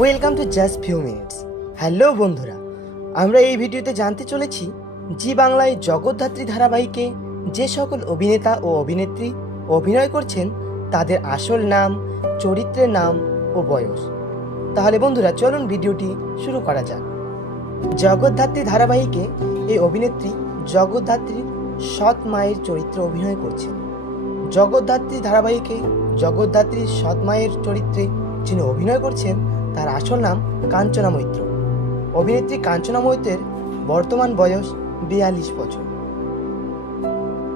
Welcome to just few minutes. Hello বন্ধুরা, আমরা এই ভিডিওতে জানতে চলেছি জি বাংলায় জগদ্ধাত্রী ধারাবাহিকে যে সকল অভিনেতা ও অভিনেত্রী অভিনয় করছেন তাদের আসল নাম, চরিত্রের নাম ও বয়স। তাহলে বন্ধুরা চলুন ভিডিওটি শুরু করা যাক। জগদ্ধাত্রী ধারাবাহিকে এই অভিনেত্রী জগদ্ধাত্রীর সৎ মায়ের চরিত্রে অভিনয় করছেন। জগদ্ধাত্রী ধারাবাহিকে জগদ্ধাত্রীর সৎ মায়ের চরিত্রে যিনি অভিনয় করছেন তার আসল নাম কাঞ্চনা মৈত্র। অভিনেত্রী কাঞ্চনা মৈত্রের বর্তমান বয়স 42 বছর।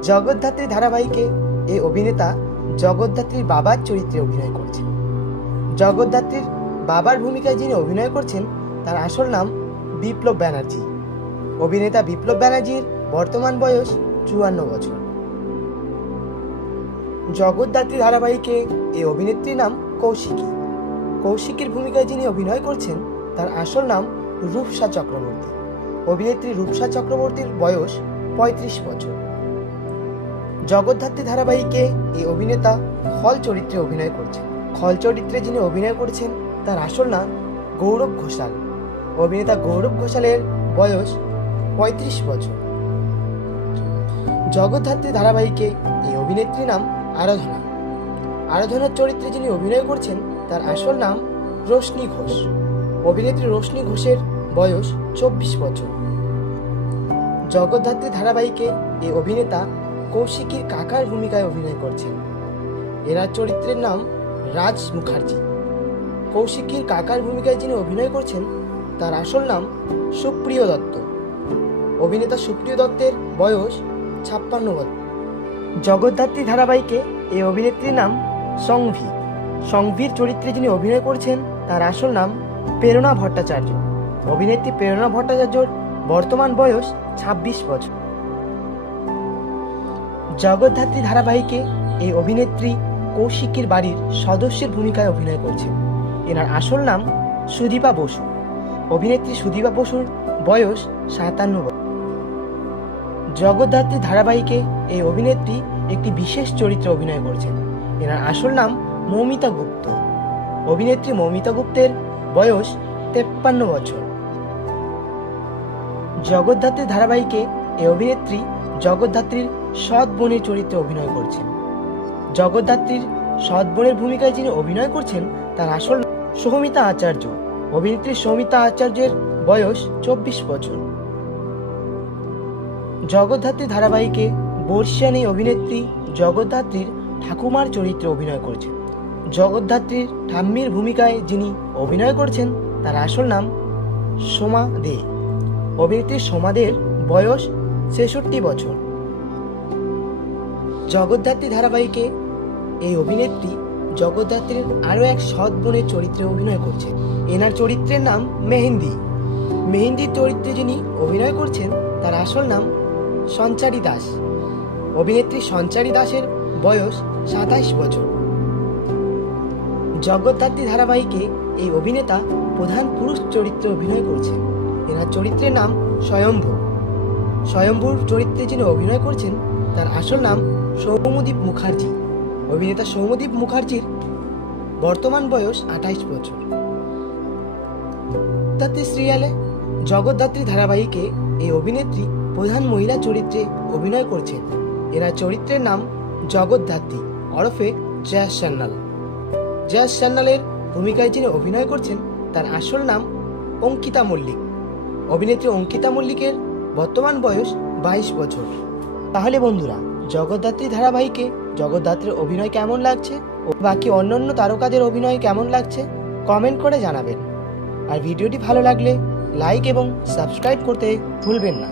জগদ্ধাত্রী ধারাবাহিকে এই অভিনেতা জগদ্ধাত্রীর বাবার চরিত্রে অভিনয় করছেন। জগদ্ধাত্রীর বাবার ভূমিকায় যিনি অভিনয় করছেন তার আসল নাম বিপ্লব ব্যানার্জি। অভিনেতা বিপ্লব ব্যানার্জির বর্তমান বয়স 54 বছর। জগদ্ধাত্রী ধারাবাহিকে এই অভিনেত্রীর নাম কৌশিকী। কৌশিকীর ভূমিকায় যিনি অভিনয় করছেন তার আসল নাম রূপসা চক্রবর্তী। অভিনেত্রী রূপসা চক্রবর্তীর বয়স 35 বছর। জগদ্ধাত্রী ধারাবাহিকে এই অভিনেতা খল চরিত্রে অভিনয় করছেন। খল চরিত্রে যিনি অভিনয় করছেন তার আসল নাম গৌরব ঘোষাল। অভিনেতা গৌরব ঘোষালের বয়স 35 বছর। জগদ্ধাত্রী ধারাবাহিকে এই অভিনেত্রীর নাম আরাধনা। আরাধনার চরিত্রে যিনি অভিনয় করছেন তার আসল নাম রোশনি ঘোষ। অভিনেত্রী রোশনি ঘোষের বয়স 24 বছর। জগদ্ধাত্রী ধারাবাহিকে এই অভিনেতা কৌশিকীর কাকার ভূমিকায় অভিনয় করছেন। এনার চরিত্রের নাম রাজ মুখার্জি। কৌশিকীর কাকার ভূমিকায় যিনি অভিনয় করছেন তার আসল নাম সুপ্রিয় দত্ত। অভিনেতা সুপ্রিয় দত্তের বয়স 56 বছর। জগদ্ধাত্রী ধারাবাহিকে এই অভিনেত্রীর নাম সংভি। সংভির চরিত্রে যিনি অভিনয় করছেন তার আসল নাম প্রেরণা ভট্টাচার্য। অভিনেত্রী প্রেরণা ভট্টাচার্যর বর্তমান বয়স 26 বছর। জগদ্ধাত্রী ধারাবাহিকে এই অভিনেত্রী কৌশিকীর বাড়ির সদস্যের ভূমিকায় অভিনয় করছেন। এনার আসল নাম সুদীপা বসু। অভিনেত্রী সুদীপা বসুর বয়স 57 বছর। জগদ্ধাত্রী ধারাবাহিকে এই অভিনেত্রী একটি বিশেষ চরিত্রে অভিনয় করছেন। এনার আসল নাম মৌমিতা গুপ্ত। অভিনেত্রী মৌমিতা গুপ্তের বয়স 53 বছর। জগদ্ধাত্রী ধারাবাহিকে এই অভিনেত্রী জগদ্ধাত্রীর সৎ বোনের চরিত্রে অভিনয় করছেন। জগদ্ধাত্রীর সৎ বোনের ভূমিকায় যিনি অভিনয় করছেন তার আসল নাম সৌমিতা আচার্য। অভিনেত্রী সৌমিতা আচার্যের বয়স 24 বছর। জগদ্ধাত্রী ধারাবাহিকে বর্ষিয়ান এই অভিনেত্রী জগদ্ধাত্রীর ঠাকুমার চরিত্রে অভিনয় করছেন। জগদ্ধাত্রীর ঠাম্মির ভূমিকায় যিনি অভিনয় করছেন তার আসল নাম সোমা দে। অভিনেত্রী সোমা দের বয়স 66 বছর। জগদ্ধাত্রী ধারাবাহিকে এই অভিনেত্রী জগদ্ধাত্রীর আরও এক সৎ বোনের চরিত্রে অভিনয় করছেন। এনার চরিত্রের নাম মেহেন্দি। মেহেন্দির চরিত্রে যিনি অভিনয় করছেন তার আসল নাম সঞ্চারী দাস। অভিনেত্রী সঞ্চারী দাসের বয়স 27 বছর। জগদ্ধাত্রী ধারাবাহিকে এই অভিনেতা প্রধান পুরুষ চরিত্রে অভিনয় করছেন। এনার চরিত্রের নাম স্বয়ম্ভু। স্বয়ম্ভুর চরিত্রে যিনি অভিনয় করছেন তার আসল নাম সৌম্যদীপ মুখার্জি। অভিনেতা সৌম্যদীপ মুখার্জির বর্তমান বয়স 28 বছর। জগদ্ধাত্রী সিরিয়ালে জগদ্ধাত্রী ধারাবাহিকে এই অভিনেত্রী প্রধান মহিলা চরিত্রে অভিনয় করছেন। এনার চরিত্রের নাম জগদ্ধাত্রী ওরফে জয়া সান্যাল। জয়া সান্যালের ভূমিকায় যিনি অভিনয় করছেন তার আসল নাম অঙ্কিতা মল্লিক। অভিনেত্রী অঙ্কিতা মল্লিকের বর্তমান বয়স 22 বছর। তাহলে বন্ধুরা, জগদ্ধাত্রী ধারাবাহিকে জগদ্ধাত্রীর অভিনয় কেমন লাগছে ও বাকি অন্যান্য তারকাদের অভিনয় কেমন লাগছে কমেন্ট করে জানাবেন। আর ভিডিওটি ভালো লাগলে লাইক এবং সাবস্ক্রাইব করতে ভুলবেন না।